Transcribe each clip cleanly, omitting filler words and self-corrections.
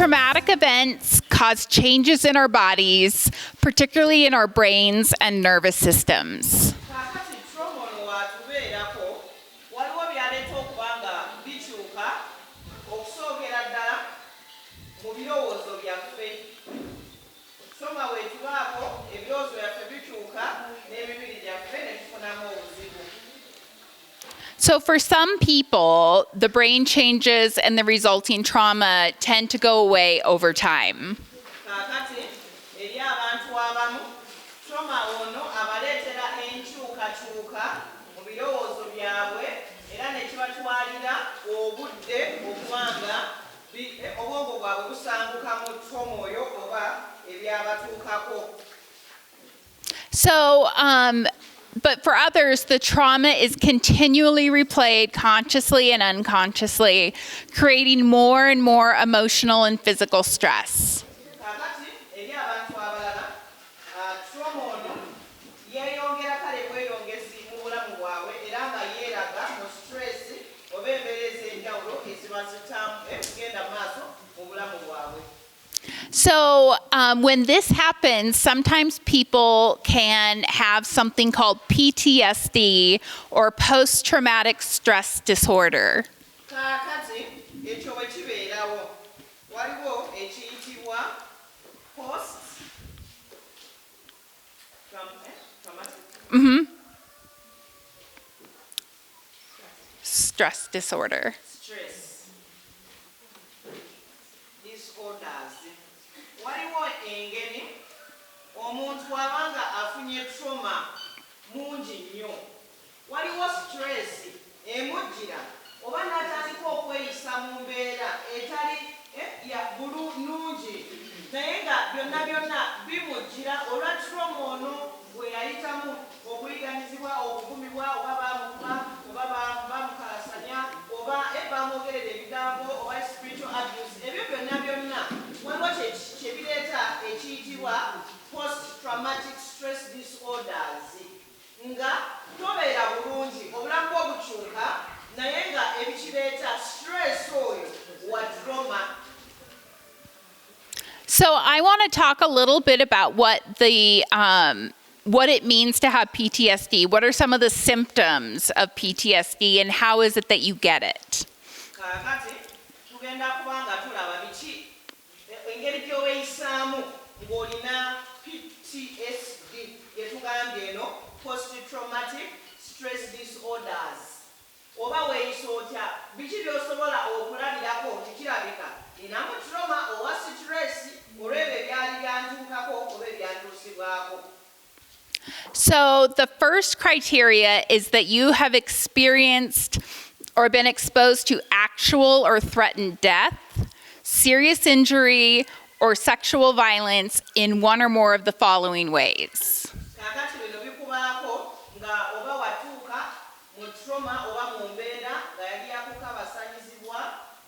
traumatic events cause changes in our bodies, particularly in our brains and nervous systems. So for some people, the brain changes and the resulting trauma tend to go away over time. So, but for others, the trauma is continually replayed consciously and unconsciously, creating more and more emotional and physical stress. So when this happens, sometimes people can have something called PTSD or post-traumatic stress disorder. Stress disorder. Omuntu wabanga afunye trauma mungi nnyo waliwo stress emujjira oba n'atandika okweyisa mu mbeera etali ya bulungi naye nga byonna bimujjira olwa trauma ono bwe yayitamu okuyiganizibwa okuvumibwa oba bamukuba oba bamukalasanya oba bamwogerera ebigambo oba spiritual abuse ebyo byonna waliwo kyebireeta ekiyitibwa post-traumatic stress disorders nga tobeera bulungi obulamu bw'obukyuka naye nga ebikireeta stress oyo wa trauma. So I want to talk a little bit about what it means to have PTSD. What are some of the symptoms of PTSD and how is it that you get it? Kakati tugenda kubanga tulaba biki engeri gy'oweeyisaamu ng'olina PTSD yetugambye eno post-traumatic stress disorders oba weeyisa otya biki by'osobola okulabirako nti kirabika ninamu trauma oba stress olw'ebyo ebyali byantuukako oba ebyantuusibwako. So the first criteria is that you have experienced or been exposed to actual or threatened death, serious injury, or sexual violence in one or more of the following ways. Kakati bino bikubaako nga oba watuuka mu trauma oba mu mbeera nga yali yakukabasanyizibwa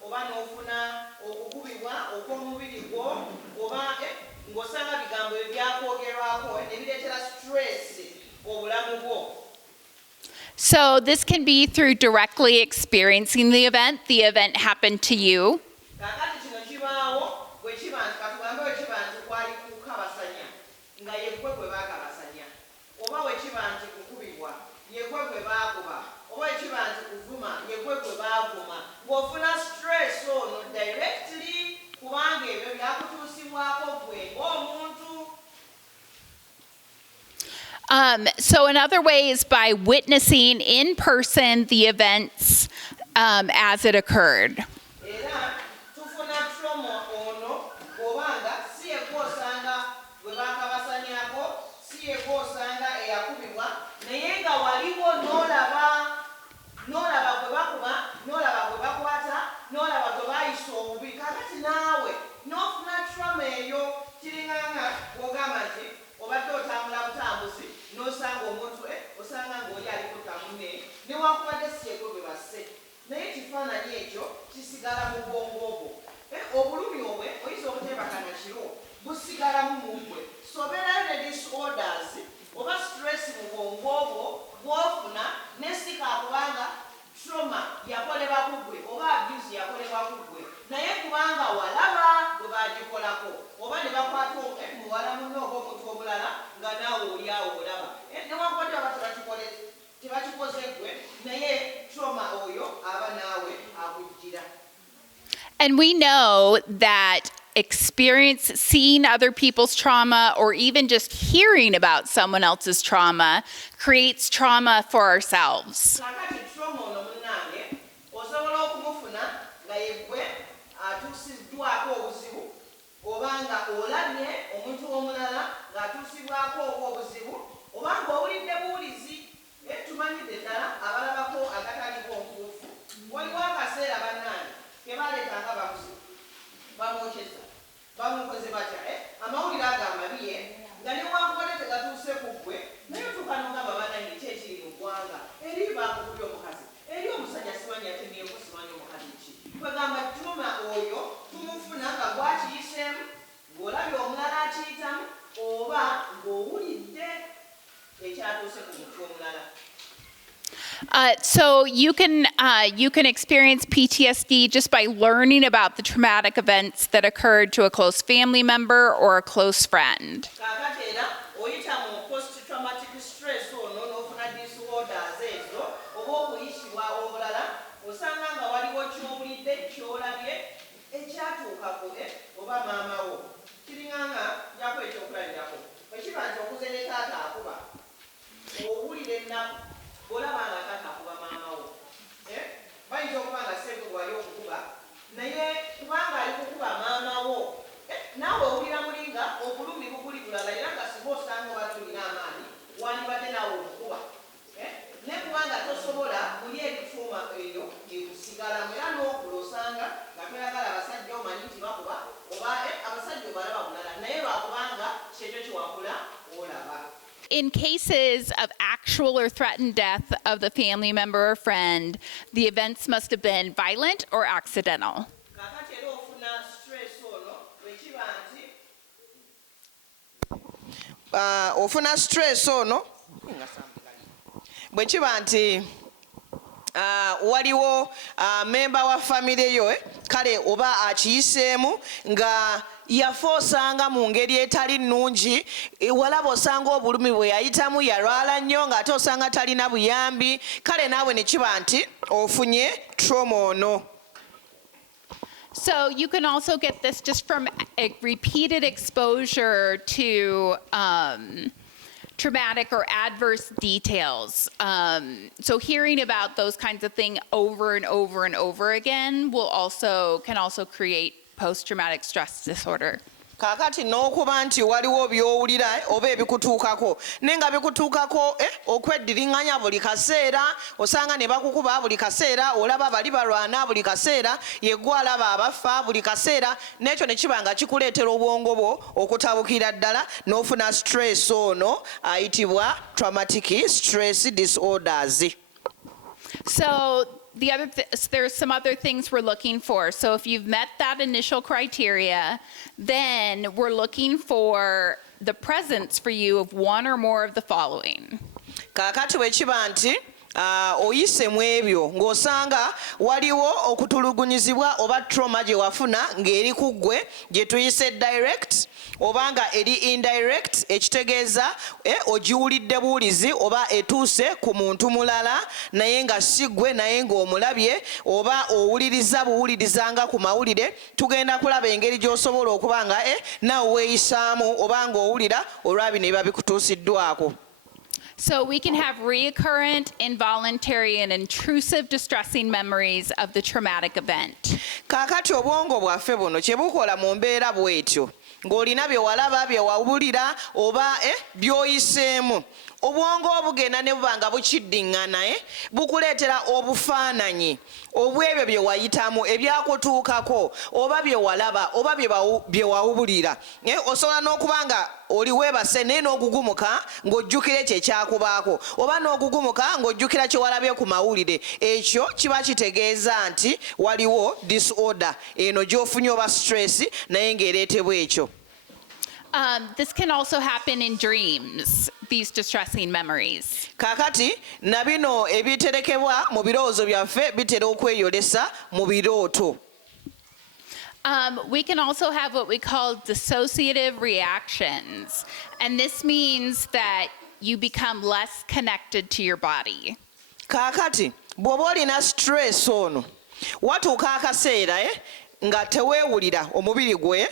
oba n'ofuna okukubibwa okw'omubiri gwo oba ng'osanga bigambo ebyakwogerwako ne bireetera stress obulamu bwo. So this can be through directly experiencing the event. The event happened to you. Kakati kino kibaawo bwe kiba nti katugambe bwe kiba nti kwali kukabasanya nga yekwe gwe baakabasanya oba bwe kiba nti kukubibwa yekwe gwe baakuba oba bwe kiba nti kuvuma yekwe gwe baavuma ng'ofuna stress ono directly kubanga ebyo byakutuusibwako gwe ng'omuntu. So another way is by witnessing in person the events as it occurred. Era tufuna trauma ono obanga si ekosanga bwe baakabasanyako si ekosanga eyakubibwa naye nga waliwo n'olaba gwe bakuba n'olaba gwe bakwata n'olaba gwe baayisa obubi kakati naawe n'ofuna trauma eyo kiringanga bw'ogamba nti obadde otambula butambuzi n'osanga omuntu osanga ng'oli ali kutta munne newankubadde si ekwe bwe basse naye kifaananyi ekyo And we know that seeing other people's trauma or even just hearing about someone else's trauma creates trauma for ourselves. Kakati trauma ono munnange osobola okumufuna nga yeggwe atuusiddwako obuzibu oba nga olabye omuntu omulala ng'atuusibwako obuzibu oba ng'owulidde buwulizi tumanyidde ddala abalabako agataliko nfuufu waliwo akaseera bannange kebaleetanga bamwokyeza bamukoze batya amawulire ago amabiye nga newankubadde tegatuuse ku ggwe naye otuuka n'ogamba bannange ki ekiri mu ggwanga eri bakukubye omukazi eri omusajja simanyi atemyeko simanyi omukazi ki kwegamba tuma oyo tumufuna nga gwakiyiseemu ng'olabye omulala akiyitamu oba ng'owulidde ekyatuuse ku muntu omulala. So you can experience PTSD just by learning about the traumatic events that occurred to a close family member or a close friend. Kakati era oyita mu post traumatic stress ono n'ofuna disorders ezo oba okuyisibwa obulala osanga nga waliwo ky'owulidde ky'olabye ekyatuukako oba maama wo kiringanga jako ekyokulabirako bwekiba nti okuze ne taata akuba owulira ennaku olaba nga taata akuba maama wo bayinza okuba nga ssebugu wali okukuba naye kubanga ali kukuba maama wo naawe owulira mulinga obulumi buguli bulala era nga singa osanga obatulina amaanyi wandibadde naawe okukuba naye kubanga tosobola muli ebituuma eyo ekusigalamu era n'okula osanga nga toyagala abasajja omanyi nti bakuba oba abasajja obalaba bulala naye lwakubanga kyekyo kiwakula olaba. In cases of actual or threatened death of the family member or friend, the events must have been violent or accidental. Kakati era ofuna stress ono bwekiba nti ofuna stress ono bwekiba nti waliwo memba wa famire yo kale oba akiyiseemu nga yafa osanga mu ngeri etali nnungi walaba osanga obulumi bwe yayitamu yalwala nnyo ng'ate osanga talina buyambi kale naawe ne kiba nti ofunye trauma ono. So you can also get this just from a repeated exposure to traumatic or adverse details. So hearing about those kinds of things over and over and over again can also create post-traumatic stress disorder. Kakati n'okuba nti waliwo by'owulira oba ebikutuukako naye nga bikutuukako okweddiringanya buli kaseera osanga ne bakukuba buli kaseera olaba bali balwana buli kaseera yeggwe alaba abafa buli kaseera n'ekyo ne kiba nga kikuleetera obwongo bwo okutabukira ddala n'ofuna stress ono ayitibwa traumatic stress disorders. So there's some other things we're looking for. So if you've met that initial criteria, then we're looking for the presence for you of one or more of the following. Kakati bwekiba nti oyise mu ebyo ng'osanga waliwo okutulugunyizibwa oba trauma gye wafuna ng'eri ku ggwe gye tuyise direct oba nga eri indirect ekitegeeza ogiwulidde buwulizi oba etuuse ku muntu mulala naye nga si ggwe naye ng'omulabye oba owuliriza buwulirizanga ku mawulire tugenda kulaba engeri gy'osobola okuba nga naawe weeyisaamu oba ng'owulira olwabino ebiba bikutuusiddwako. So we can have recurrent, involuntary, and intrusive distressing memories of the traumatic event. Kakati obwongo bwaffe buno kye bukola mu mbeera bw'etyo ng'olina bye walaba bye wawulira oba by'oyiseemu obwongo obugenda ne buba nga bukiddiŋŋana bukuleetera obufaananyi obwebyo bye wayitamu ebyakutuukako oba bye walaba oba bye wawulira osobola n'okuba nga oli weebase naye n'ogugumuka ng'ojjukira ekyo ekyakubaako oba n'ogugumuka ng'ojjukira kye walabye ku mawulire ekyo kiba kitegeeza nti waliwo disorder eno gy'ofunye oba stress naye ng'ereetebwa ekyo. This can also happen in dreams, these distressing memories. Kakati na bino ebiterekebwa mu birowoozo byaffe bitera okweyolesa mu birooto. We can also have what we call dissociative reactions. And this means that you become less connected to your body. Kakati bw'oba olina stress ono watuuka akaseera nga teweewulira omubiri gwe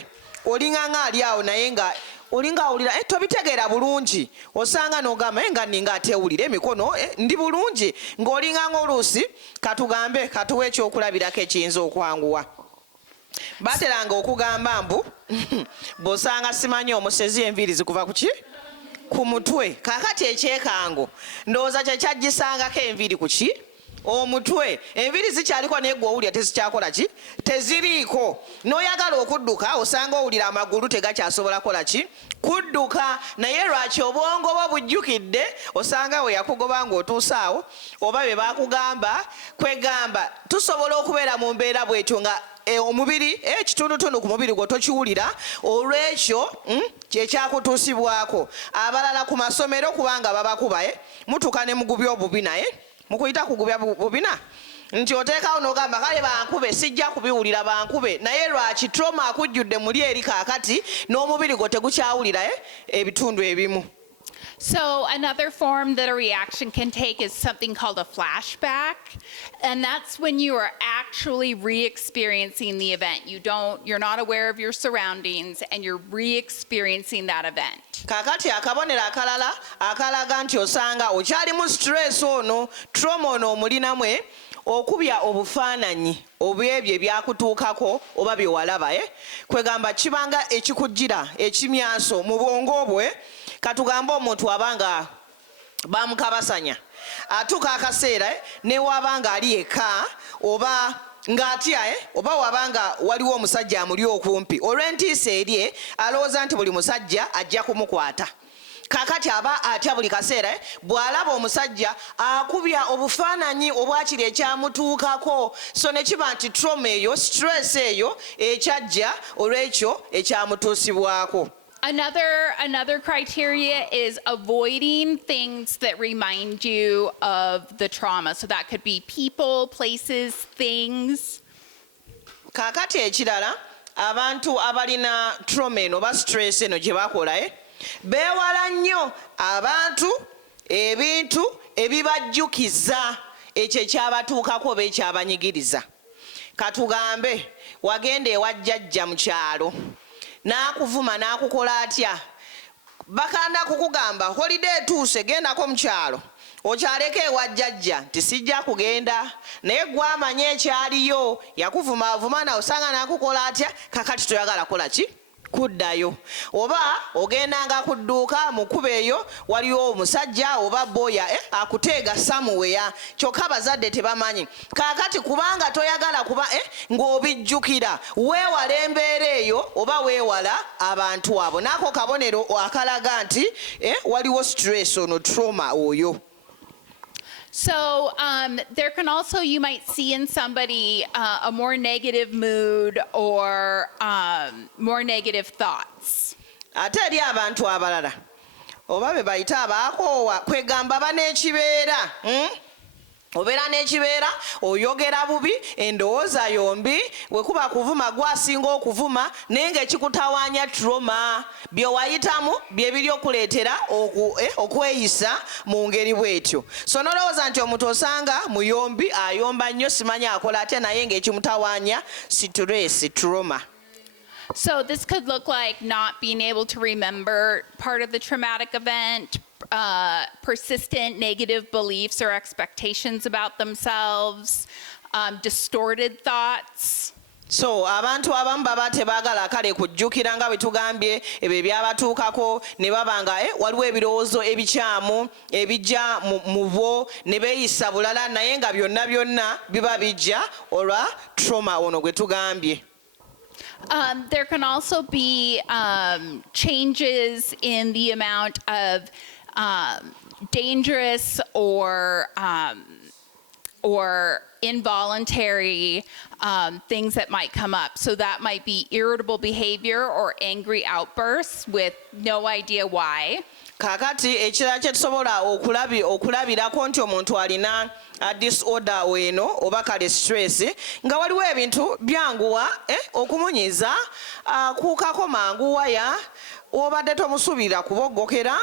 olinganga ali awo naye nga olinga awulira tobitegeera bulungi osanga n'ogamba nga ninga ateewulira emikono ndi bulungi ng'olinganga oluusi katugambe katuwa ekyokulabirako ekiyinza okwanguwa bateranga okugamba mbu bw'osanga simanyi omusezi enviiri zikuva ku ki ku mutwe kaakati ekyekango ndowooza kyekyaggisangako enviiri ku ki omutwe enviiri zikyaliko naye gwe owulira tezikyakola ki teziriiko n'oyagala okudduka osanga owulira amagulu tegakyasobola kola ki kudduka naye lwaki obwongo bwo bujjukidde osanga we yakugoba ng'otuuse awo oba be bakugamba kwegamba tusobola okubeera mu mbeera bwetyo nga omubiri ekitundutundu ku mubiri gwe tokiwulira olwekyo kyekyakutuusibwako abalala ku masomero kubanga babakuba mutuuka ne mugubya obubi naye mukuyita kugubya bubina nti oteekawo n'ogamba kale bankube sijja kubiwulira bankube naye lwaki trauma akujjudde muli eri kaakati n'omubiri gwo tegukyawulira ebitundu ebimu. So another form that a reaction can take is something called a flashback, and that's when you are actually re-experiencing the event. You're not aware of your surroundings and you're re-experiencing that event. Kakati akabonero akalala akalaga nti osanga okyali mu stress ono trauma ono omulinamwe okubya obufaananyi obwebyo ebyakutuukako oba bye walaba kwegamba kibanga ekikujjira ekimyaso mu bwongo bwe katugambe omuntu abanga bamukabasanya atuuka akaseera ne wabanga ali eka oba ng'atya oba wabanga waliwo omusajja amuli okumpi olw'entiisa erye alowooza nti buli musajja ajja kumukwata kakati aba atya buli kaseera bw'alaba omusajja akubya obufaananyi obwakiri ekyamutuukako so ne kiba nti trauma eyo stress eyo ekyajja olw'ekyo ekyamutuusibwako. Another criteria is avoiding things that remind you of the trauma. So that could be people, places, things. Kakati ekirala abantu abalina trauma eno ba stress eno gye bakola beewala nnyo abantu ebintu ebibajjukiza ekyo ekyabatuukako oba ekyabanyigiriza. Katugambe wagenda ewa jjajja mu kyalo n'akuvuma n'akukola atya bakanda kukugamba holiday etuuse gendako mu kyalo okyaleka ewa jjajja nti sijja kugenda naye gwamanya ekyaliyo yakuvuma nawe osanga n'akukola atya kakati toyagala kola ki kuddayo oba ogendanga ku dduuka mu kkubo eyo waliwo omusajja oba boya akuteega samuweya kyokka abazadde tebamanyi kaakati kubanga toyagala kuba ng'obijjukira weewala embeera eyo oba weewala abantu abo naako kabonero akalaga nti waliwo stress ono trauma oyo. So there can also, you might see in somebody a more negative mood or more negative thoughts. Ate eri abantu abalala oba be bayita abaakoowa kwegamba banekibeera obeera n'ekibeera oyogera bubi endowooza yombi wekuba kuvuma gwasinga okuvuma naye ng'ekikutawaanya trauma bye wayitamu bye biri okuleetera okweyisa mu ngeri bw'etyo so nolowooza nti omuntu osanga muyombi ayomba nnyo simanyi akola atya naye ng'ekimutawaanya stress trauma. So this could look like not being able to remember part of the traumatic event, persistent negative beliefs or expectations about themselves, distorted thoughts. So abantu abamu baba tebaagala kale kujjukira nga bwe tugambye ebyo ebyabatuukako ne babanga waliwo ebirowoozo ebikyamu ebijja mu bo ne beeyisa bulala naye nga byonna byonna biba bijja olwa trauma ono gwe tugambye. There can also be changes in the amount of dangerous or involuntary things that might come up. So that might be irritable behavior or angry outbursts with no idea why. Kakati ekirala kye tusobola okulabirako nti omuntu alina disorder eno oba kale stress nga waliwo ebintu byanguwa okumunyiza akuukako manguwa ya obadde tomusuubira kuboggokera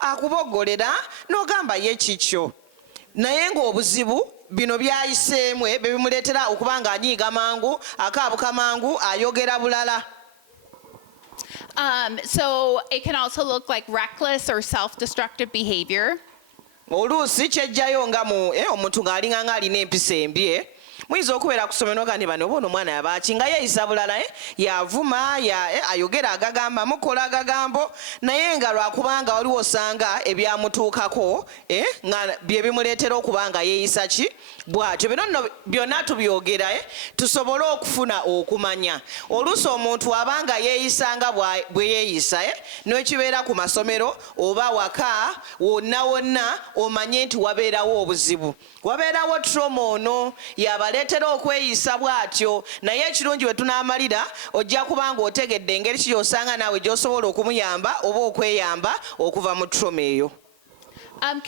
akuboggolera n'ogamba ye kikyo naye ng'obuzibu bino byayiseemu bimuleetera okuba nga anyiiga mangu akaabuka mangu ayogera bulala. So it can also look like reckless or self-destructive behavior. Oluusi kyejjayo nga omuntu ng'alinga ng'alina empisa embi. Muyinza okubeera ku ssomero nga ne bano oba ono omwana yabaaki nga yeeyisa bulala yavuma ayogera agagamba mukola agagambo naye nga lwakubanga waliwo osanga ebyamutuukako nga bye bimuleetera okuba nga yeeyisa ki bw'atyo. Bino nno byonna tubyogera tusobole okufuna okumanya. Oluusi omuntu abanga yeeyisa nga bwe yeeyisa n'ekibeera ku masomero oba waka wonna omanye nti wabeerawo obuzibu, wabeerawo trauma ono yabaleetera okweyisa bw'atyo. Naye ekirungi bwe tunaamalira ojja kubanga otegedde engeri ki gy'osanga naawe gy'osobola okumuyamba oba okweyamba okuva mu trauma eyo. I'm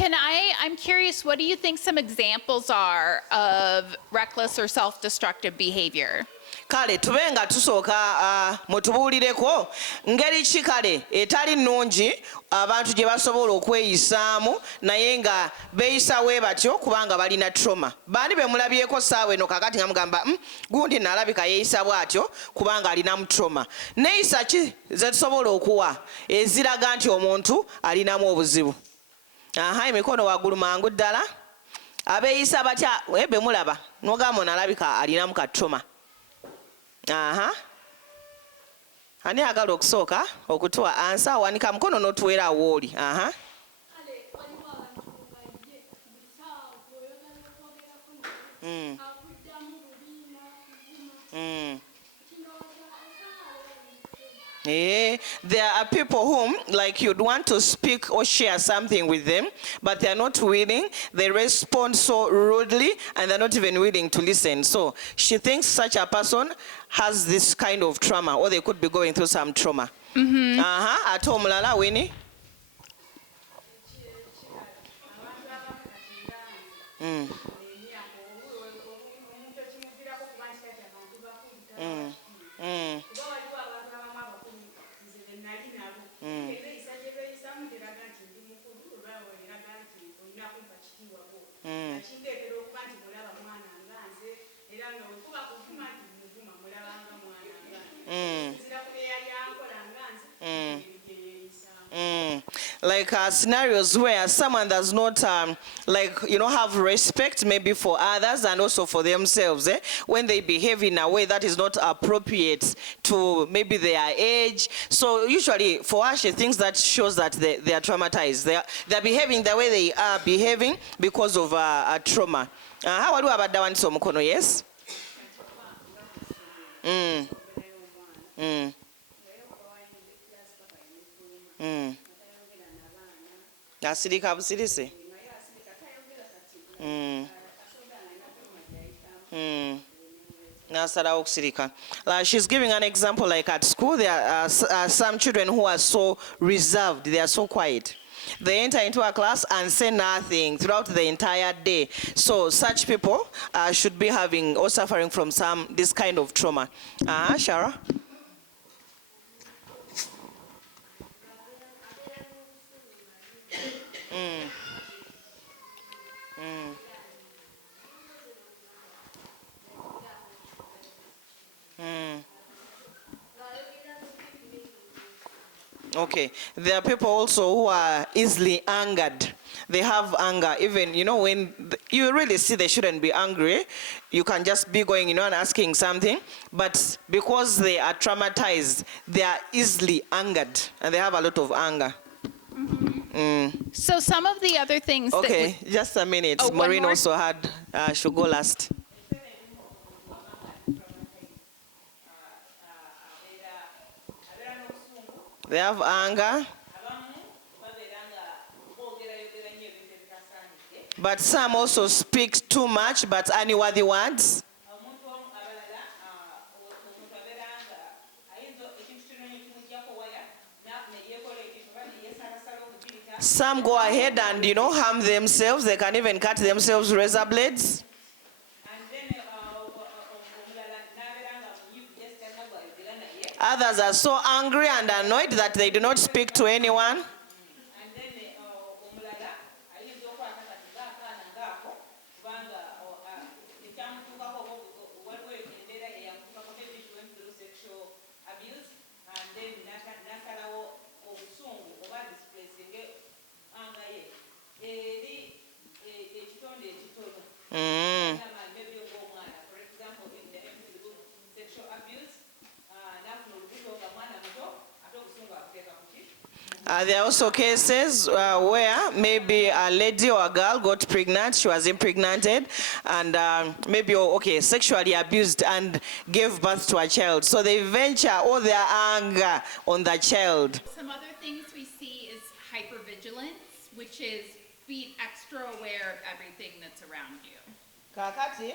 curious, what do you think some examples are of reckless or self-destructive behavior? Kale tube nga tusooka mutubuulireko ngeri ki kale etali nnungi abantu gye basobola okweyisaamu naye nga beeyisa bwe batyo kubanga balina trauma. Baani be mulabyeko saawa eno kakati nga mugamba gundi nalabika yeeyisa bw'atyo kubanga alinamu trauma. Neeyisa ki ze tusobola okuwa eziraga nti omuntu alinamu obuzibu? Emikono waggulu mangu ddala. Abeeyisa batya be mulaba n'ogamba onalabika alinamu ka trauma? Ani agala okusooka okutuwa ansa? Wanika mukono n'otuweera wooli. There are people whom, like, you'd want to speak or share something with them, but they are not willing. They respond so rudely, and they're not even willing to listen. So she thinks such a person has this kind of trauma, or they could be going through some trauma. Ate omulala Winnie? Like scenarios where someone does not have respect maybe for others and also for themselves when they behave in a way that is not appropriate to maybe their age. So usually for us she thinks that shows that they are traumatized. They are behaving the way they are behaving because of a trauma. How do abadde awanise omukono? Yes. Asirika busirise. Nasalawo okusirika. She's giving an example like at school there are some children who are so reserved, they are so quiet. They enter into a class and say nothing throughout the entire day. So such people should be having or suffering from this kind of trauma. Shara? Okay, there are people also who are easily angered. They have anger, even, when you really see they shouldn't be angry, you can just be going, and asking something, but because they are traumatized, they are easily angered, and they have a lot of anger. So some of the other things Okay, just a minute. Maureen also had, should go last. They have anger. But some also speak too much, but unworthy words. Some go ahead and, harm themselves. They can even cut themselves with razor blades. Others are so angry and annoyed that they do not speak to anyone. There are also cases where maybe a lady or a girl got pregnant, she was impregnated, and maybe, okay, sexually abused and gave birth to a child. So they venture all their anger on the child. Some other things we see is hypervigilance, which is being extra aware of everything that's around you. Kakati,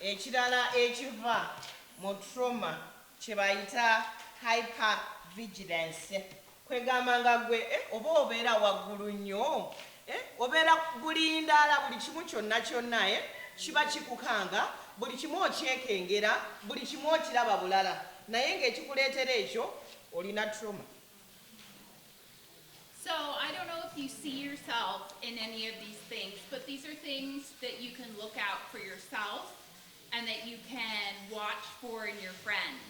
ekirala ekiva mu trauma kyebayita hypervigilance. Kwegamba nga gwe oba obeera waggulu nnyo, obeera bulindaala buli kimu kyonna kyonna kiba kikukanga, buli kimu okyekengera, buli kimu okiraba bulala, naye ng'ekikuleetera ekyo olina trauma. So I don't know if you see yourself in any of these things, but these are things that you can look out for yourself and that you can watch for in your friends.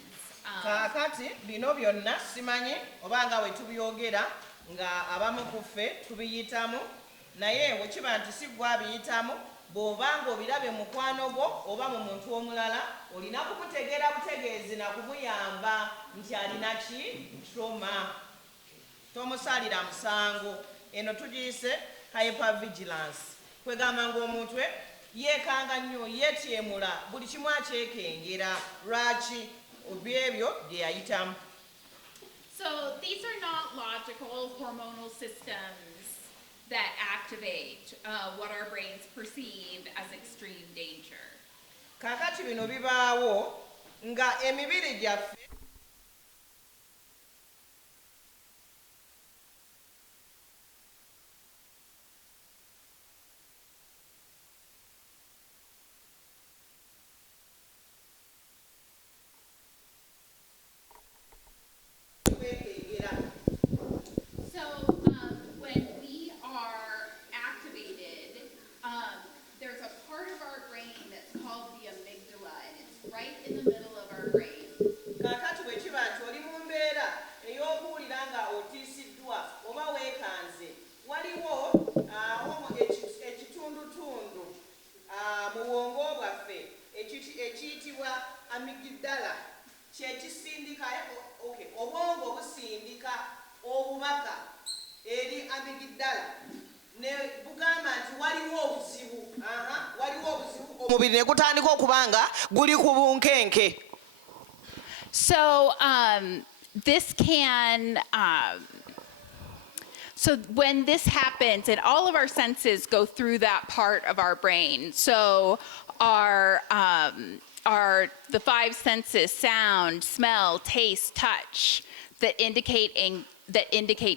Kakati bino byonna simanyi oba nga we tubyogera nga abamu ku ffe tubiyitamu, naye bwe kiba nti si gwe abiyitamu, bw'oba nga obirabe mukwano gwo oba mu muntu omulala, olina kumutegeera butegeezi na kumuyamba nti alina ki trauma. Tomusalira musango. Eno tugiyise hypervigilance. Kwegamba ng'omuntu yeekanga nnyo, yeetyemula, buli kimu akyekengera. Lwaki? Obyebyo bye yayitamu. So these are not logical hormonal systems that activate what our brains perceive as extreme danger. Kakati bino bibaawo nga emibiri gyaffe when we are activated, there's a part of our brain that's called the amygdala, and it's right in the middle of our brain. Kakati bwe kiba nti oli mu mbeera ey'okuwulira nga otiisiddwa oba weekanze, waliwo ekitundutundu mu bwongo bwaffe ekiyitibwa amygdala kyekisindika, obwongo busindika obubaka eri amygdala ne bugamba nti waliwo obuzibu, omubiri ne gutandika okuba nga guli ku bunkenke. So this can, so when this happens, and all of our senses go through that part of our brain. So the five senses, sound, smell, taste, touch, that indicate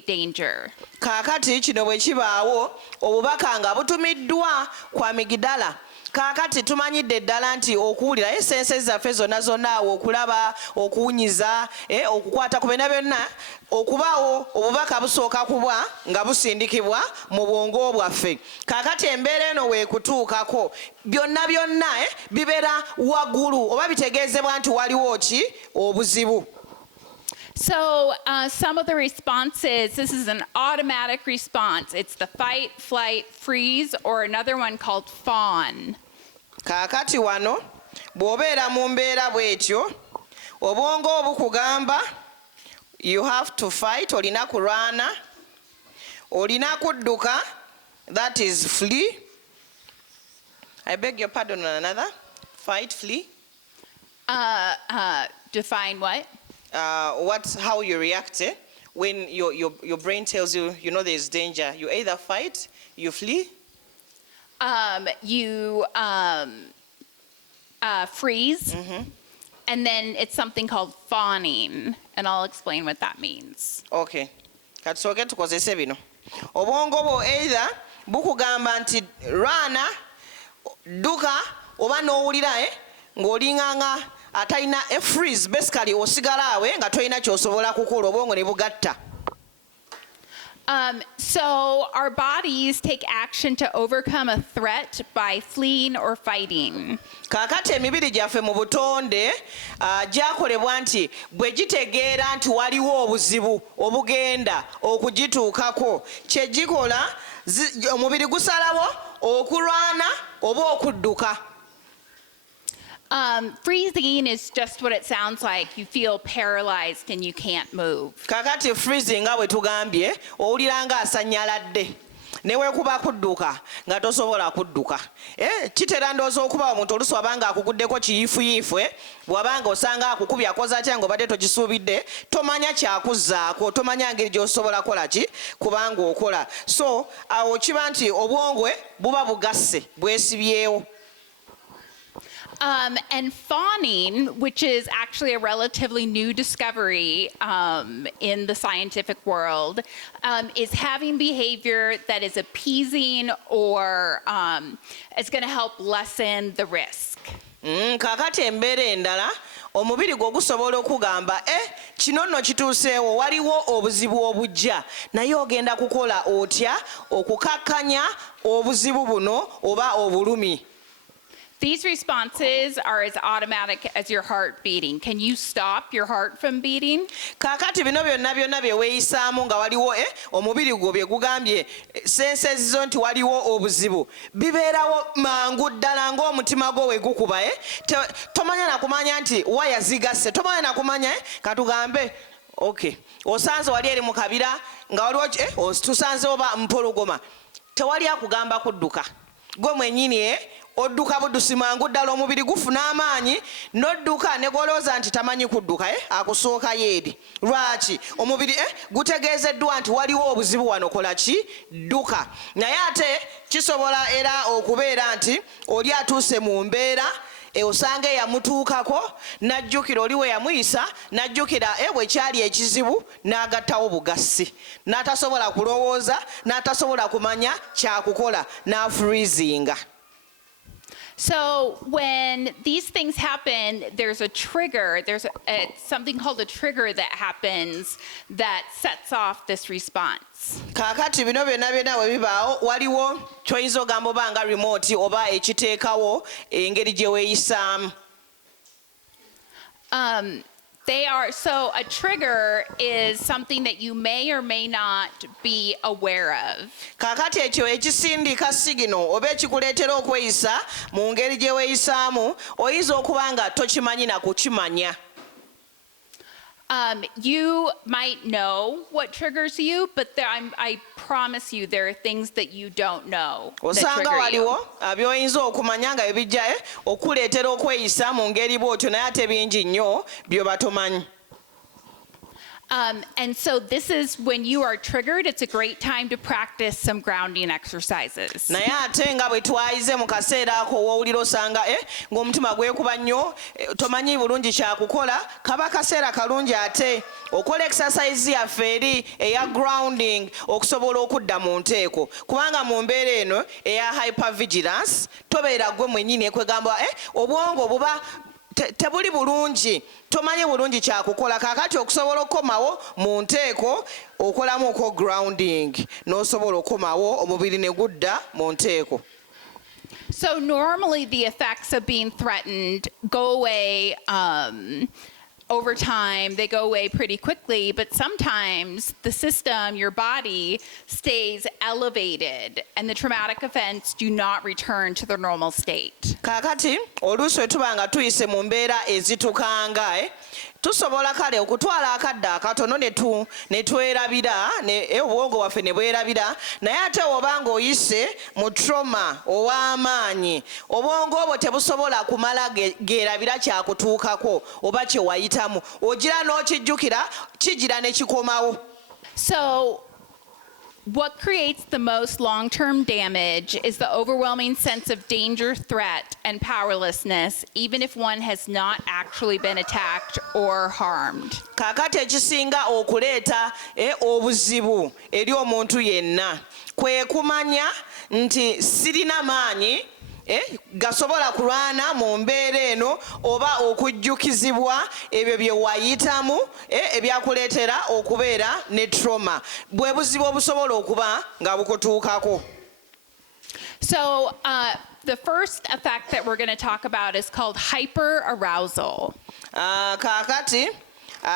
danger. Kakati kino bwe kibaawo obubaka nga butumiddwa kwa amygdala. Kakati tumanyidde ddala nti okuwulira essense zaffe zonna zonna awo, okulaba, okuwunyiza, okukwata ku byonna byonna, okubaawo obubaka busooka kuba nga busindikibwa mu bwongo bwaffe. Kakati embeera eno weekutuukako byonna byonna bibeera waggulu oba bitegeezebwa nti waliwo ki obuzibu. So some of the responses, this is an automatic response. It's the fight, flight, freeze, or another one called fawn. Kakati wano bw'obeera mu mbeera bw'etyo, obwongo obukugamba you have to fight, olina kulwana, olina kudduka, that is flee. I beg your pardon on another. Fight, flee. Define what? How you react when your brain tells you, there's danger. You either fight, you flee. You freeze, and then it's something called fawning, and I'll explain what that means. Okay. Katusooke tukozese bino. Obwongo bwo either bukugamba nti rwana, duka, oba n'owulira ng'olinganga atalina a freeze, basically osigala awe nga tolina ky'osobola kukola, obwongo ne bugatta. So our bodies take action to overcome a threat by fleeing or fighting. Kakati emibiri gyaffe mu butonde gyakolebwa nti bwe gitegeera nti waliwo obuzibu obugenda okugituukako, kye gikola omubiri gusalawo okulwana oba okudduka. Freezing is just what it sounds like. You feel paralyzed and you can't move. Kakati freezing nga bwe tugambye owulira nga asanyaladde neweekuba kudduka nga tosobola kudduka. Kitera ndowooza okuba omuntu oluusi wabanga akuguddeko kiyiifuyiifu bw'abanga osanga akukubye akoze atya ng'obadde togisuubidde tomanya kyakuzzaako tomanya ngeri gy'osobola kola ki kubanga okola. So awo kiba nti obwongo buba bugasse bwesibyewo. And fawning, which is actually a relatively new discovery in the scientific world, is having behavior that is appeasing or is going to help lessen the risk. Kakati embeera endala omubiri gwo gusobola okugamba kino nno kituuseewo waliwo obuzibu obujja naye ogenda kukola otya okukakkanya obuzibu buno oba obulumi. These responses are as automatic as your heart beating. Can you stop your heart from beating? Kakati bino byonna bye weeyisaamu nga waliwo omubiri gwo bye gugambye senses zo nti waliwo obuzibu bibeerawo mangu ddala ng'omutima gwo we gukuba tomanya nakumanya nti waya zigasse tomanya nakumanya katugambe okay osanze wali eri mu kabira nga waliwo tusanze oba mpologoma tewali akugamba kudduka gwe mwennyini odduka buddusi mangu ddala omubiri gufuna amaanyi n'odduka ne gwolowooza nti tamanyi kudduka akusookayo eri lwaki omubiri gutegeezeddwa nti waliwo obuzibu wano kola ki dduka. Naye ate kisobola era okubeera nti oli atuuse mu mbeera osanga eyamutuukako n'ajjukira oli we yamuyisa n'ajjukira bwe kyali ekizibu n'agattawo bugassi n'atasobola kulowooza n'atasobola kumanya kyakukola n'afreezinga. So when these things happen, there's a trigger, something called a trigger that happens that sets off this response. Kakati bino byonna bwe bibaawo waliwo kyoyinza ogamba oba nga remote oba ekiteekawo engeri gye weeyisaamu. So a trigger is something that you may or may not be aware of. Kakati ekyo ekisindika sigino oba ekikuleetera okweyisa mu ngeri gye weeyisaamu oyinza okuba nga tokimanyi na kukimanya. You might know what triggers you, but I promise you there are things that you don't know that osanga trigger you. waliwo by'oyinza okumanya nga ebijja okuleetera okweyisa mu ngeri bw'otyo naye ate bingi nnyo by'oba tomanyi. And so this is when you are triggered, it's a great time to practice some grounding exercises. Naye ate nga bwe twayize mu kaseera ako w'owulira osanga ng'omutima gwekuba nnyo tomanyi bulungi kyakukola kaba kaseera kalungi ate okola exercise yaffe eri eya grounding okusobola okudda mu nteeko kubanga mu mbeera eno eya hypervigilance tobeera gwe mwennyini ekwegamba obwongo buba tebuli bulungi tomanyi bulungi kyakukola kakati okusobola okukomawo mu nteeko okolamuko grounding n'osobola okukomawo omubiri ne gudda mu nteeko. So normally the effects of being threatened go away over time. They go away pretty quickly, but sometimes the system, your body, stays elevated and the traumatic events do not return to their normal state. Kakati oluusi tuba nga tuyise mu mbeera ezitukanga tusobola kale okutwala akadde akatono ne twerabira obwongo waffe ne bwerabira naye ate obanga oyise mu trauma ow'amaanyi obwongo obwo tebusobola kumala gerabira kyakutuukako oba kye wayitamu ogira n'okijjukira kigira ne kikomawo. So what creates the most long-term damage is the overwhelming sense of danger, threat, and powerlessness, even if one has not actually been attacked or harmed. Kakati ekisinga okuleeta obuzibu eri omuntu yenna kwe kumanya nti sirina maanyi gasobola kulwana mu mbeera eno oba okujjukizibwa ebyo bye wayitamu ebyakuleetera okubeera ne trauma bwe buzibu obusobola okuba nga bukutuukako. So the first effect that we're going to talk about is called hyperarousal. Kakati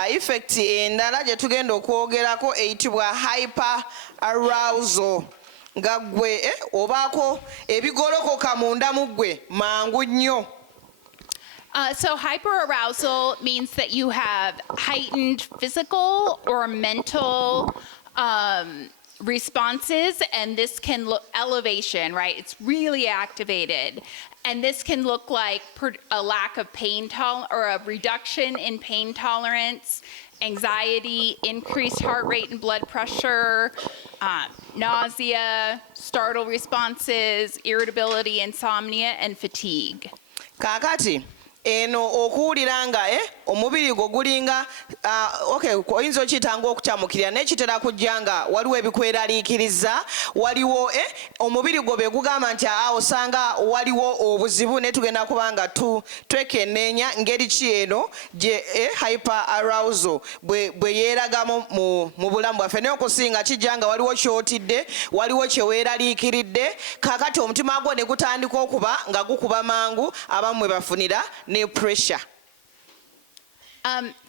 effect endala gye tugenda okwogerako eyitibwa hyperarousal. Nga gwe obaako ebigolokoka munda mu gwe mangu nnyo. So hyperarousal means that you have heightened physical or mental responses, and this can look elevation, right? It's really activated. And this can look like a lack of pain or a reduction in pain tolerance, anxiety, increased heart rate and blood pressure, nausea, startle responses, irritability, insomnia, and fatigue. Kakati eno okuwulira nga omubiri gwo gulinga oyinza okiyitanga okukyamukirira naye kitera kujja nga waliwo ebikweraliikiriza waliwo omubiri gwo be gugamba nti osanga waliwo obuzibu naye tugenda kuba nga twekenneenya ngeri ki eno gye hyper arousal bwe yeeragamu mu bulamu bwaffe naye okusinga kijja nga waliwo kyotidde waliwo kyeweeraliikiridde kakati omutima gwo ne gutandika okuba nga gukuba mangu abamu mwe bafunira ne pressure.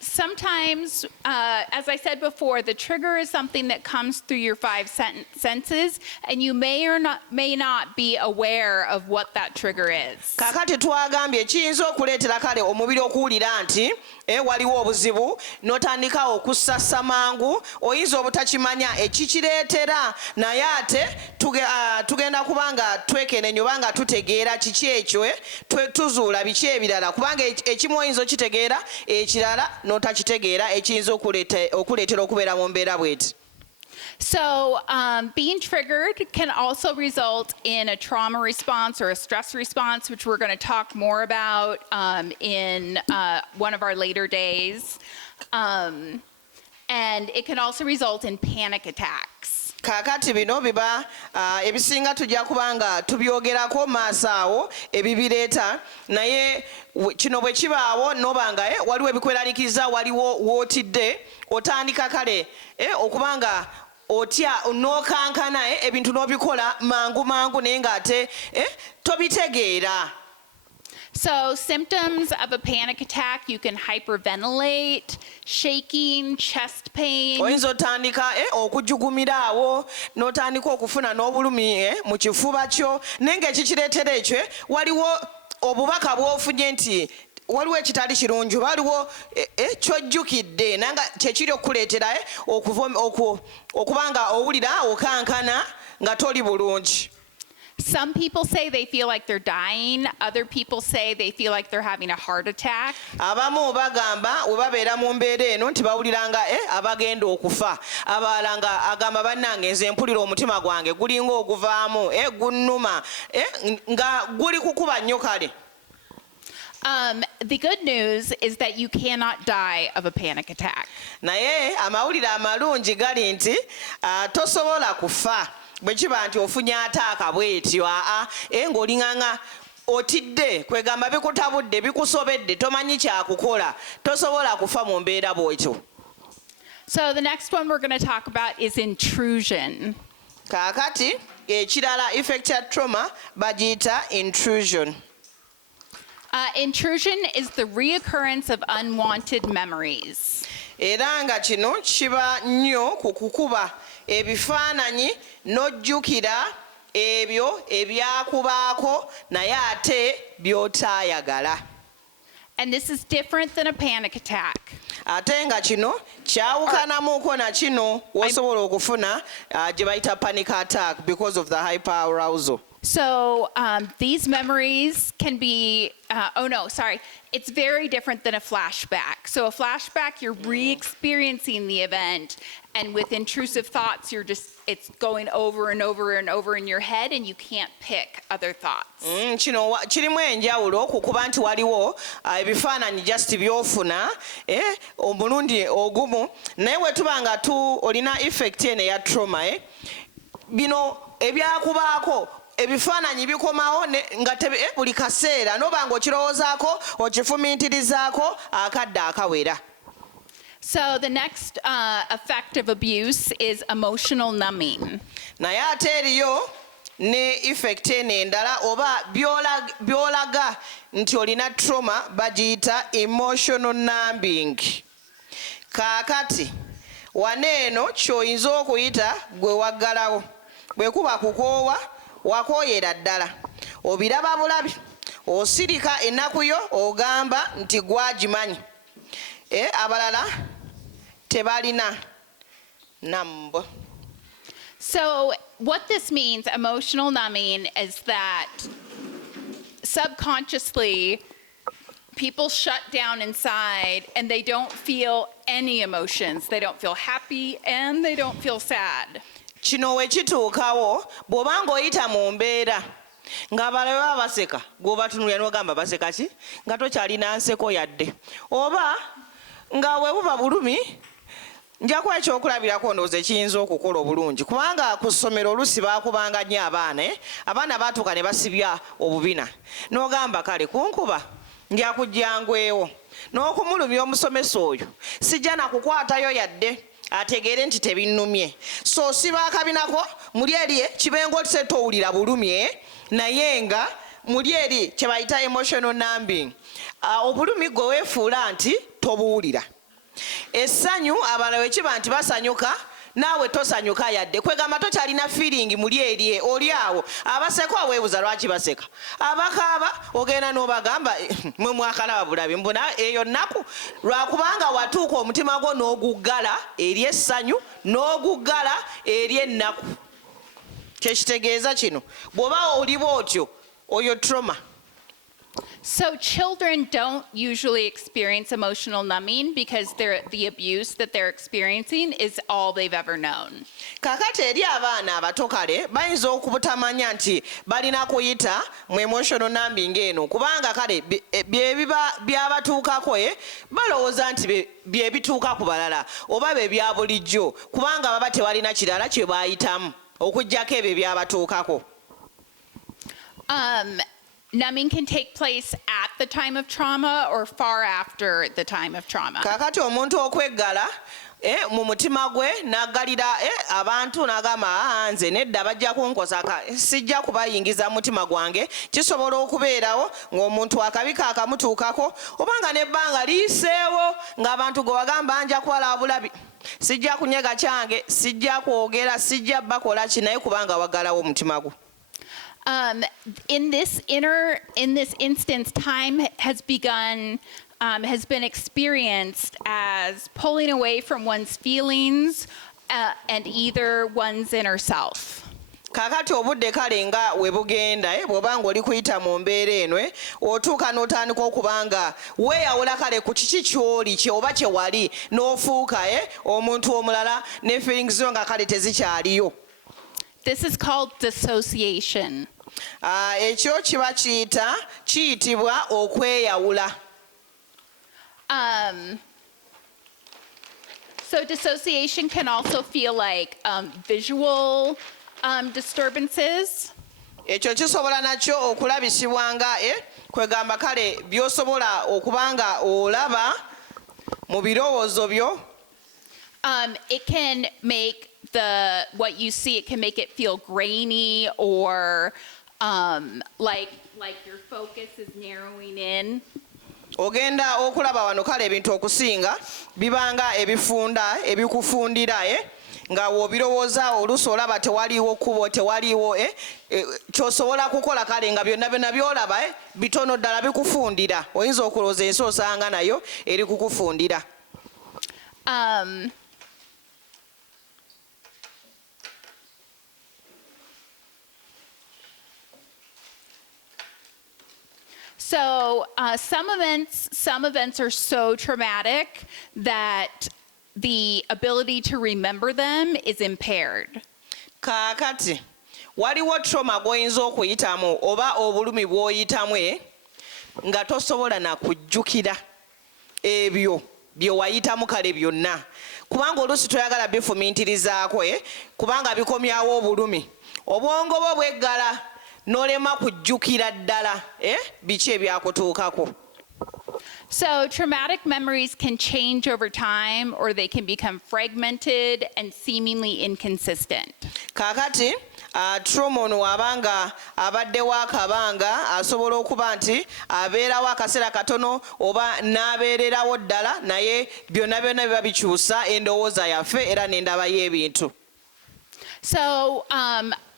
Sometimes, as I said before, the trigger is something that comes through your five senses, and you may not be aware of what that trigger is. Kakati twagambye kiyinza okuleetera kale omubiri okuwulira nti waliwo obuzibu n'otandika okusasa mangu oyinza obutakimanya ekikireetera naye ate tugenda kubanga twekenenya oba nga tutegeera kiki ekyo tuzuula biki ebirala kubanga ekimu oyinza okitegeera ekirala n'otakitegeera ekiyinza okuleetera okubeera mu mbeera bweti. So being triggered can also result in a trauma response or a stress response, which we're going to talk more about in one of our later days. And it can also result in panic attacks. Kakati bino biba ebisinga tujja kubanga tubyogerako maaso awo ebibireeta naye kino bwe kibaawo nobanga waliwo ebikweraliikiriza waliwo wootidde otandika kale okubanga otya n'okankana ebintu n'obikola mangu naye ng'ate tobitegeera. So symptoms of a panic attack, you can hyperventilate, shaking, chest pain. Oyinza otandika okujugumira awo n'otandika okufuna n'obulumi mu kifuba kyo naye ng'ekikireetera ekyo waliwo obubaka bw'ofunye nti waliwo ekitali kirungi waliwo kyojjukidde nanga kyekiri okuleetera okubanga owulira okankana nga toli bulungi. Some people say they feel like they're dying. Other people say they feel like they're having a heart attack. Abamu bagamba we babeera mu mbeera eno nti bawuliranga abagenda okufa. Abalala nga agamba bannange nze mpulira omutima gwange gulinga oguvaamu gunnuma nga guli kukuba nnyo kale. The good news is that you cannot die of a panic attack. Naye amawulire amalungi gali nti tosobola kufa bwe kiba nti ofunye ataaka bwetyo ng'olinganga otidde kwegamba bikutabudde bikusobedde tomanyi kyakukola tosobola kufa mu mbeera bwetyo. So the next one we're going to talk about is intrusion. Kaakati ekirala effect ya trauma bagiyita intrusion. Intrusion is the reoccurrence of unwanted memories. Era nga kino kiba nnyo ku kukuba ebifaananyi n'ojjukira ebyo ebyakubaako naye ate by'otaayagala. And this is different than a panic attack. Ate nga kino kyawukanamuko na kino wosobola okufuna gye bayita panic attack because of the hyperarousal. So these memories can be, it's very different than a flashback. So a flashback, you're re-experiencing the event, and with intrusive thoughts, it's going over and over and over in your head, and you can't pick other thoughts. Kino kirimu enjawulo kukuba nti waliwo ebifaananyi just byofuna omulundi ogumu naye wetubanga olina effect eno eya trauma bino ebyakubaako ebifaananyi bikomawo nga buli kaseera nobanga okirowoozaako okifumiitirizaako akadde akawera. So the next effect of abuse is emotional numbing. Naye ate eriyo ne effect eno endala oba byolaga nti olina trauma bagiyita emotional numbing. Kaakati waneeno kyoyinza okuyita gwe waggalawo bwe kuba kukoowa wakooyera ddala obiraba bulabi osirika ennaku yo ogamba nti gwagimanyi abalala tebalina nambo. So what this means, emotional numbing, is that subconsciously people shut down inside and they don't feel any emotions. They don't feel happy and they don't feel sad. Kino we kituukawo bw'obanga oyita mu mbeera ng'abalala baba baseka gw'obatunulira n'ogamba baseka ki nga tokyalina nseko yadde, oba nga we buba bulumi nja kuba ekyokulabirako ndowooza ekiyinza okukola obulungi, kubanga ku ssomero oluusi baakubanga nnyo abaana baatuuka ne basibya obubina n'ogamba kale kunkuba nja kujja ngwewo n'okumulumya omusomesa oyo sijja nakukwatayo yadde ategeere nti tebinnumye. So siba akabinako muli eri kibenga otise towulira bulumye naye nga muli eri kye bayita emotional numbing. Obulumi gwe weefuula nti tobuwulira. Essanyu abalala we kiba nti basanyuka naawe tosanyuka yadde, kwegamba tokyalina feeling muli eri oli awo. Abaseka weebuza lwaki baseka, abakaaba ogenda n'obagamba mwe mwakalaba bulabi mbona eyo nnaku lwakubanga watuuka omutima gwo n'oguggala eri essanyu n'oguggala eri ennaku. Kyekitegeeza kino bw'oba oli bw'otyo oyo trauma. So children don't usually experience emotional numbing because the abuse that they're experiencing is all they've ever known. Kakati eri abaana abato kale bayinza okubutamanya nti balina kuyita mu emotional numbing eno kubanga kale byebiba byabatuukako balowooza nti byebituuka ku balala oba bye bya bulijjo kubanga baba tewalina kirala kye bayitamu okuggyako ebyo byabatuukako. Numbing can take place at the time of trauma or far after the time of trauma. Kakati omuntu okweggala mu mutima gwe n'aggalira abantu n'agamba nze nedda bajja kunkosa sijja kubayingiza mutima gwange, kisobola okubeerawo ng'omuntu akabika akamutuukako obanga n'ebbanga liyiseewo ng'abantu gwe wagamba nja kwala bulabi sijja kunyega kyange sijja kwogera sijja bakola ki naye kubanga waggalawo omutima gwo. In this instance, time has been experienced as pulling away from one's feelings and either one's inner self. Kakati obudde kale nga we bugenda bw'obanga oli kuyita mu mbeera eno otuuka n'otandika okubanga weeyawula kale ku kiki ky'oli oba kye wali n'ofuuka omuntu omulala ne feelings zo nga kale tezikyaliyo. This is called dissociation. Ekyo kiba kiyitibwa okweyawula. So dissociation can also feel like visual disturbances. Ekyo kisobola nakyo okulabisibwa nga kwegamba kale by'osobola okubanga olaba mu birowoozo byo. It can make what you see, it can make it feel grainy or like your focus is narrowing in. Ogenda okulaba wano kale ebintu okusinga bibanga ebifunda ebikufundira nga wobirowooza oluusi olaba tewaliiwo kkubo tewaliiwo kyosobola kukola kale nga byonna byonna byolaba bitono ddala bikufundira, oyinza okulowooza ensi osanga nayo eri kukufundira. So some events are so traumatic that the ability to remember them is impaired. Kakati waliwo trauma gwoyinza okuyitamu oba obulumi bw'oyitamu nga tosobola na kujjukira ebyo bye wayitamu kale byonna kubanga oluusi toyagala bifumintirizaako kubanga bikomyawo obulumi obwongo bwo bweggala n'olema kujjukira ddala biki ebyakutuukako. So traumatic memories can change over time or they can become fragmented and seemingly inconsistent. Kakati trauma ono wabanga abaddewo akabanga asobola okuba nti abeerawo akaseera katono oba n'abeererawo ddala naye byonna byonna biba bikyusa endowooza yaffe era n'endaba y'ebintu. So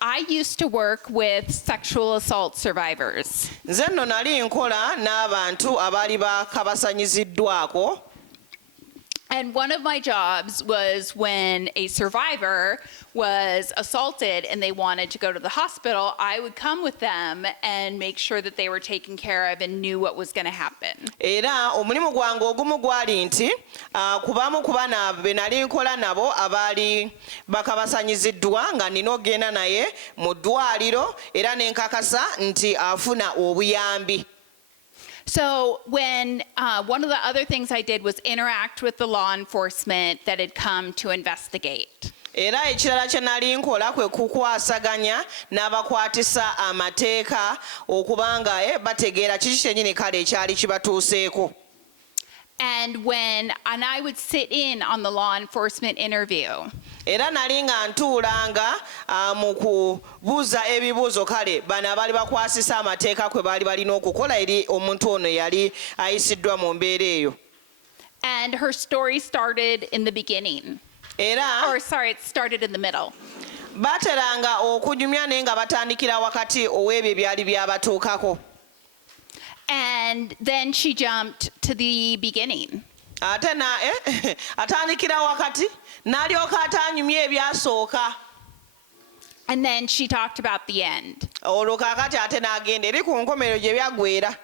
I used to work with sexual assault survivors. Nze nno nali nkola n'abantu abaali bakabasanyiziddwako. And one of my jobs was when a survivor was assaulted and they wanted to go to the hospital, I would come with them and make sure that they were taken care of and knew what was going to happen. Era omulimu gwange ogumu gwali nti kubamu ku bana be nali nkola nabo abaali bakabasanyiziddwa nga nina ogenda naye mu ddwaliro era ne nkakasa nti afuna obuyambi. So when one of the other things I did was interact with the law enforcement that had come to investigate. Era ekirala kye nali nkola kwe kukwasaganya n'abakwatisa amateeka okubanga bategeera kiki kyennyini kale ekyali kibatuuseeko. And I would sit in on the law enforcement interview. Era nali nga ntuulanga mu kubuuza ebibuuzo kale bano abaali bakwasisa amateeka kwe baali balina okukola eri omuntu ono yali ayisiddwa mu mbeera eyo. And her story started in the beginning. It started in the middle. Bateranga okunyumya naye nga batandikira wakati ow'ebyo ebyali byabatuukako. And then she jumped to the beginning. Atandikira wakati n'alyoka atanyumya ebyasooka. And then she talked about the end. Olwo kaakati ate n'agenda eri ku nkomerero gye byaggweera.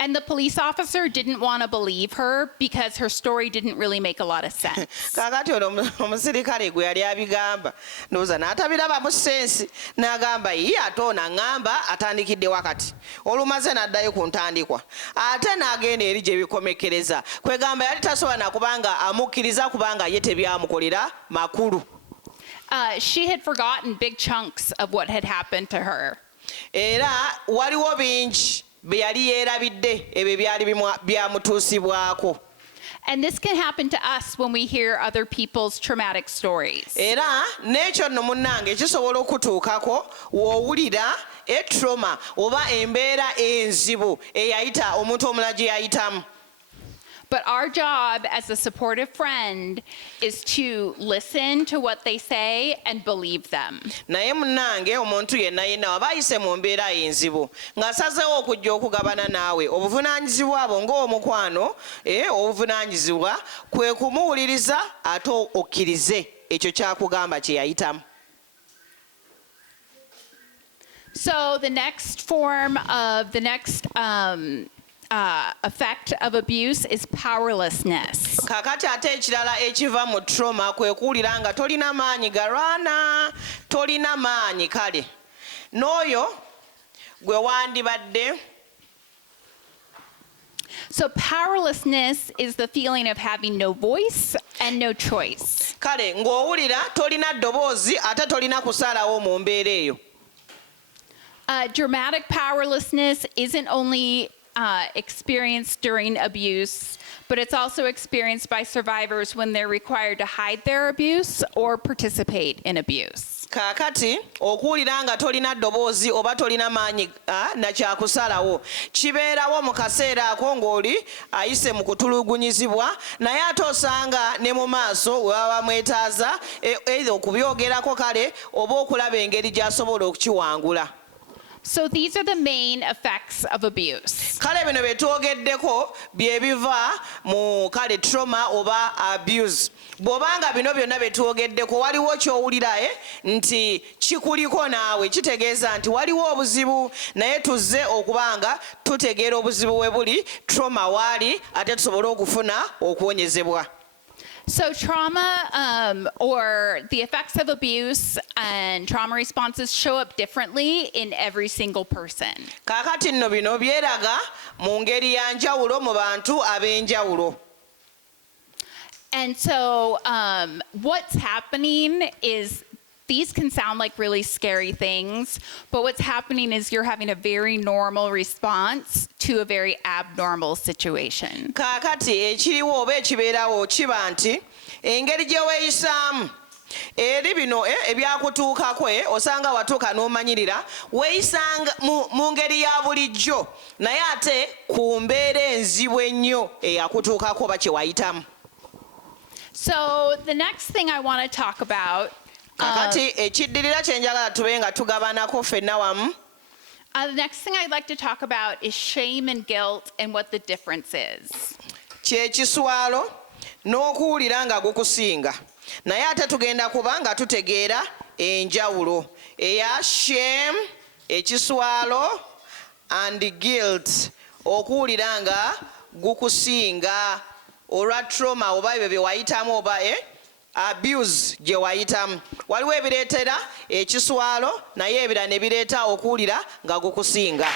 And the police officer didn't want to believe her because her story didn't really make a lot of sense. Kaakati olwo omusirikale gwe yali abigamba ndowooza n'atabirabamu sensi n'agamba ye ate ono aŋŋamba atandikidde wakati olumaze n'addayo ku ntandikwa ate n'agenda eri gye bikomekkereza kwegamba yali tasobola nakubanga amukkiriza kubanga ye tebyamukolera makulu. She had forgotten big chunks of what had happened to her. Era waliwo bingi bye yali yeerabidde ebyo byali byamutuusibwako. And this can happen to us when we hear other people's traumatic stories. Era n'ekyo nno munnange kisobola okutuukako w'owulira trauma oba embeera enzibu eyayita omuntu omulala gye yayitamu. But our job as a supportive friend is to listen to what they say and believe them. Naye munnange omuntu yenna waba ayise mu mbeera enzibu ng'asazeewo okujja okugabana naawe obuvunaanyizibwa bwo ng'omukwano obuvunaanyizibwa kwe kumuwuliriza ate okkirize ekyo kyakugamba kye yayitamu. So the next effect of abuse is powerlessness. Kakati ate ekirala ekiva mu trauma kwe kuwulira nga tolina maanyi galwana, tolina maanyi kale n'oyo gwe wandibadde. So powerlessness is the feeling of having no voice and no choice. Kale ng'owulira tolina ddoboozi ate tolina kusalawo mu mbeera eyo. Dramatic powerlessness isn't only experienced during abuse, but it's also experienced by survivors when they're required to hide their abuse or participate in abuse. Kaakati okuwulira nga tolina ddoboozi oba tolina maanyi na kyakusalawo kibeerawo mu kaseera ako ng'oli ayise mu kutulugunyizibwa naye ate osanga ne mu maaso we baba bamwetaaza okubyogerako kale oba okulaba engeri gy'asobola okukiwangula. So these are the main effects of abuse. Kale bino bye twogeddeko bye biva mu kale trauma oba abuse. Bw'obanga bino byonna bye twogeddeko waliwo ky'owulira nti kikuliko naawe kitegeeza nti waliwo obuzibu naye tuzze okubanga tutegeera obuzibu we buli trauma waali ate tusobole okufuna okuwonyezebwa. So trauma or the effects of abuse and trauma responses show up differently in every single person. Kaakati nno bino byeraga mu ngeri ya njawulo mu bantu ab'enjawulo. And so what's happening is these can sound like really scary things, but what's happening is you're having a very normal response to a very abnormal situation. Kaakati ekiriwo oba ekibeerawo kiba nti engeri gye weeyisaamu eri bino ebyakutuukako osanga watuuka n'omanyirira weeyisanga mu ngeri ya bulijjo naye ate ku mbeera enzibu ennyo eyakutuukako oba kye wayitamu. So the next thing I want to talk about kakati ekiddirira kyenjagala tube nga tugabanako ffenna wamu. The next thing I'd like to talk about is shame and guilt and what the difference is. Kyekiswalo n'okuwulira nga gukusinga, naye ate tugenda kuba nga tutegeera enjawulo eya shame, ekiswalo and guilt, okuwulira nga gukusinga olwa trauma oba ebyo bye wayitamu oba abuse gye wayitamu. Waliwo ebireetera ekiswalo naye ebirala ne bireeta okuwulira nga gukusinga.